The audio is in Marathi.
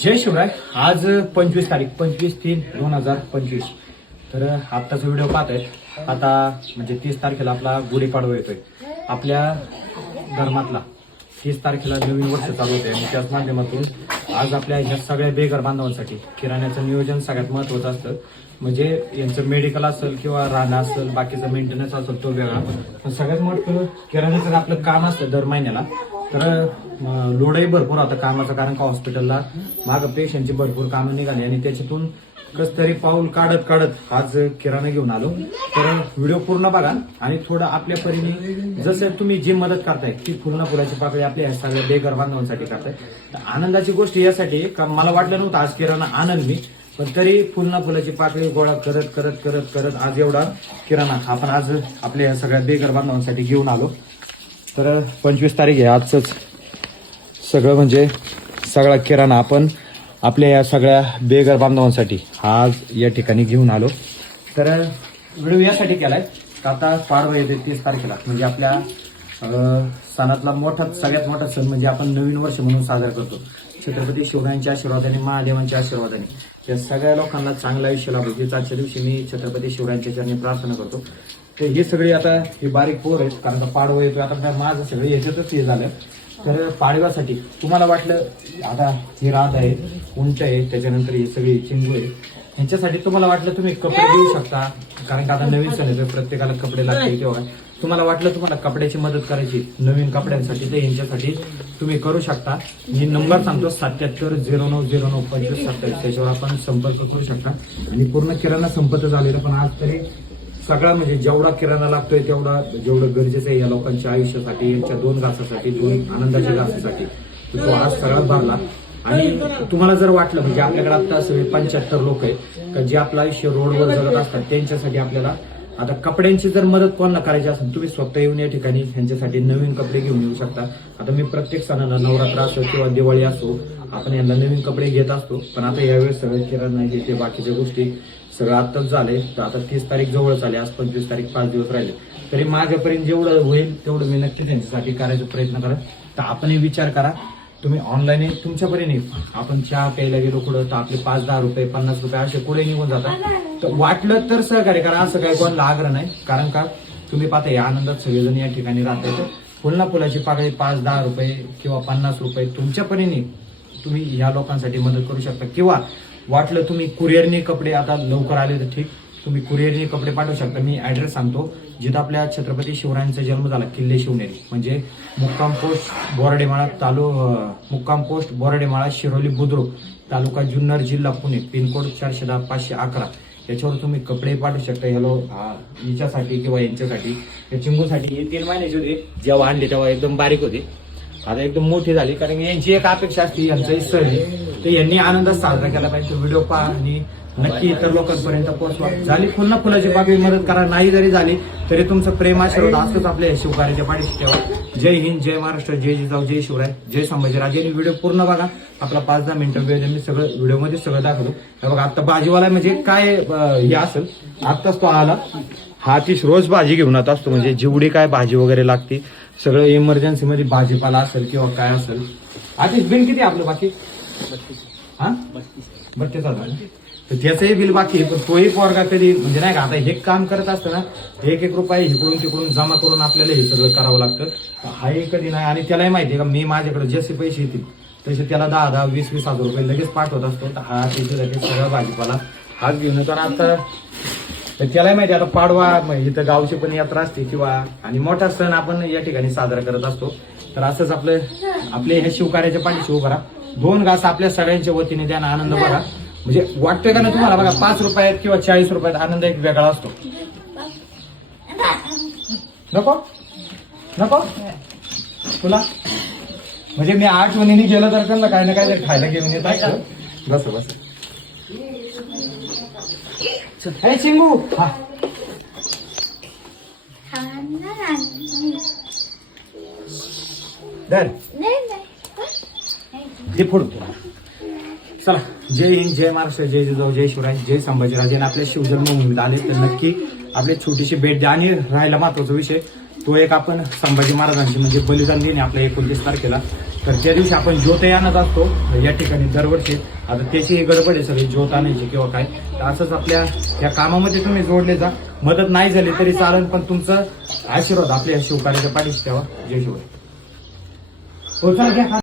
जय शिवराय. आज पंचवीस तारीख पंचवीस तीन दोन हजार पंचवीस. तर आत्ताचा व्हिडिओ पाहतोय आता म्हणजे तीस तारखेला आपला गुढीपाडवा येतोय. आपल्या धर्मातला तीस तारखेला नवीन वर्ष चालू होते आणि त्याच माध्यमातून आज आपल्या ह्या सगळ्या बेघर बांधवांसाठी किराण्याचं नियोजन सगळ्यात महत्वाचं असतं. म्हणजे यांचं मेडिकल असेल किंवा राहणं असेल बाकीचं मेंटेनन्स असेल तो वेगळा. पण सगळ्यात मोठं किराण्याचं जर आपलं काम असतं दर महिन्याला तर लोडही भरपूर आता कामाचं कारण का हॉस्पिटलला माग पेशंटची भरपूर कामं निघाली आणि त्याच्यातून कस तरी पाऊल काढत काढत आज किराणा घेऊन आलो. तर व्हिडिओ पूर्ण बघा आणि थोडं आपल्या परीने जसं तुम्ही जी मदत करताय ती पूर्ण फुलाची पाकळी आपल्या ह्या सगळ्या बेघर बांधवांसाठी करताय. तर आनंदाची गोष्ट यासाठी का मला वाटलं नव्हतं आज किराणा आनंद मी पण तरी फुलना फुलाची पाकळी गोळा करत करत करत करत आज एवढा किराणा आपण आज आपल्या ह्या सगळ्या बेघर बांधवांसाठी घेऊन आलो. तर पंचवीस तारीख आहे. आजच सगळं म्हणजे सगळा किराणा आपण आपल्या या सगळ्या बेघर बांधवांसाठी आज या ठिकाणी घेऊन आलो. तर व्हिडिओ यासाठी केलाय. का आता पाडवा येते तीस तारखेला. म्हणजे आपल्या सणातला मोठा सगळ्यात मोठा सण म्हणजे आपण नवीन वर्ष म्हणून साजरा करतो. छत्रपती शिवरायांच्या आशीर्वादाने महादेवांच्या आशीर्वादाने. या सगळ्या लोकांना चांगलं आयुष्य लाभो. हेच आजच्या दिवशी मी छत्रपती शिवरायांच्या चरणी प्रार्थना करतो. तर हे सगळे आता हे बारीक पोर आहेत कारण का पाडवं येतो आता काय माझं सगळं याच्यातच हे झालं. तर पाडव्यासाठी तुम्हाला वाटलं आता हे रात आहे उंच आहे त्याच्यानंतर हे सगळे चिंगू आहे ह्यांच्यासाठी तुम्हाला वाटलं तुम्ही कपडे देऊ शकता? कारण का आता नवीन सण आहे प्रत्येकाला कपडे लागतील तेव्हा. तुम्हाला वाटलं तुम्हाला कपड्याची मदत करायची नवीन कपड्यांसाठी तर यांच्यासाठी तुम्ही करू शकता. मी नंबर सांगतो सत्याहत्तर झिरो नऊ झिरो नऊ पंचवीस सत्तावीस. त्याच्यावर आपण संपर्क करू शकता. आणि पूर्ण किराणा संपत झालेला पण आज तरी सगळा म्हणजे जेवढा किराणा लागतोय तेवढा जेवढं गरजेचं आहे या लोकांच्या आयुष्यासाठी यांच्या दोन घासासाठी दोन आनंदाच्या घासासाठी. तो आज सगळा भरला. आणि तुम्हाला जर वाटलं म्हणजे आपल्याकडे आता सगळे पंच्याहत्तर लोक आहेत का जे आपलं आयुष्य रोडवर जगत असतात त्यांच्यासाठी आपल्याला आता कपड्यांची जर मदत कोणाला करायची असेल तुम्ही स्वतः येऊन या ठिकाणी ह्यांच्यासाठी नवीन कपडे घेऊन येऊ शकता. आता मी प्रत्येक सणाला नवरात्र असो किंवा दिवाळी असो आपण यांना नवीन कपडे घेत असतो पण आता यावेळेस सगळे किराणा हे ते बाकीच्या गोष्टी सगळं आत्ताच झाले. तर आता तीस तारीख जवळच आली आज पंचवीस तारीख पाच दिवस राहिले. तरी माझ्यापर्यंत जेवढं होईल तेवढं मी नक्की त्यांच्यासाठी करायचा प्रयत्न करा तर आपणही विचार करा. तुम्ही ऑनलाईन तुमच्यापर्यंत आपण चहा प्यायला गेलो कुठं तर आपले पाच दहा रुपये पन्नास रुपये असे पुढे निघून जातात. तर वाटलं तर सहकार्य करा असं काही कोणाला आग्रह नाही. कारण का तुम्ही पाहता या आनंदात सगळेजण या ठिकाणी राहतात. फुलना फुलाची पाकळी पाच दहा रुपये किंवा पन्नास रुपये तुमच्यापर्यंत तुम्ही ह्या लोकांसाठी मदत करू शकता. किंवा वाटलं तुम्ही कुरिअरने कपडे आता लवकर आले तर ठीक. तुम्ही कुरिअरने कपडे पाठवू शकता. मी ऍड्रेस सांगतो. जिथं आपल्या छत्रपती शिवरायांचा जन्म झाला किल्ले शिवनेरी. म्हणजे मुक्काम पोस्ट बोराडेमाळा तालु मुक्काम पोस्ट बोराडेमाळा शिरोली बुद्रुक तालुका जुन्नर जिल्हा पुणे. पिनकोड चारशे दहा पाचशे अकरा. याच्यावर तुम्ही कपडे पाठवू शकता. हॅलो हिच्यासाठी किंवा यांच्यासाठी. या चिंगूसाठी हे तीन महिन्याचे होते. जेव्हा आणले तेव्हा एकदम बारीक होते. आता एकदम मोठी झाली कारण यांची एक अपेक्षा असते यांचाही सण तर यांनी आनंद साजरा केला पाहिजे. व्हिडिओ पहा आणि नक्की इतर लोकांपर्यंत पोहोचवा. झाली पुन्हा फुलाची बाबी मदत करा. नाही जरी झाली तरी तुमचं प्रेम आशीर्वाद असतोच आपल्या या शिवकार्याच्या पाठीशी ठेवा. जय हिंद जय महाराष्ट्र जय जिजाऊ जय शिवराय जय संभाजीराजे आणि व्हिडिओ पूर्ण बघा. आपला पाच दहा मिनिटं वेळ मी सगळं व्हिडिओमध्ये सगळं दाखवतो. बघा आता भाजीवाला म्हणजे काय हे असेल? आत्ताच तो आला. हा तीच रोज भाजी घेऊन येत असतो. म्हणजे जेवढी काय भाजी वगैरे लागते सगळं इमर्जन्सी मध्ये भाजीपाला असेल किंवा काय असेल. आधीच बिल किती आहे आपलं बाकी? हा? बत्तीस हजार तर त्याचंही बिल बाकी आहे पण तोही पोरगा कधी म्हणजे नाही का आता हे काम करत असतं ना एक एक रुपये इकडून तिकडून जमा करून आपल्याला हे सगळं करावं लागतं. हाही कधी नाही आणि त्यालाही माहिती आहे का मी माझ्याकडे जसे पैसे येतील तसे त्याला दहा दहा वीस वीस हजार रुपये लगेच पाठवत असतो. तर हा तिथे लगेच सगळं भाजीपाला हाच घेऊन तर आता तर त्यालाही माहिती आहे, आता पाडवा इथं गावची पण यात्रा असते किंवा आणि मोठा सण आपण या ठिकाणी साजरा करत असतो. तर असंच आपलं आपले हे शिवकार्याच्या पाठीशी उभा राहा. दोन घास आपल्या सगळ्यांच्या वतीने द्या आनंद बघा. म्हणजे वाटतोय का ना तुम्हाला? बघा पाच रुपयात किंवा चाळीस रुपयात आनंद एक वेगळा असतो. नको? नको? तुला? म्हणजे मी आठवणीने गेलो तर त्यांना काय ना काय खायला घेऊन येत आहे बस बस. हे चिंगू हा धर हे फोडून तुला चला जय हिंद जय महाराष्ट्र जय जिजाऊ जय शिवराय जय संभाजीराजे. आणि आपल्या शिवजन्मभूमीत आले तर नक्की आपली छोटीशी भेट द्या. आणि राहायला महत्त्वाचा विषय तो एक आपण संभाजी महाराजांची म्हणजे बलिदान देणे आपल्या एकोणतीस तारखेला तर ज्या दिवशी आपण ज्योत आणत असतो या ठिकाणी दरवर्षी आता त्याची ही गडबड आहे सगळी ज्योत आणायची किंवा काय तर असंच आपल्या या कामामध्ये तुम्ही जोडले जा. मदत नाही झाली तरी चालेल पण तुमचं आशीर्वाद आपल्या शिवकार्याच्या पाठीशी ठेवा. जय शिवाय हो घ्या.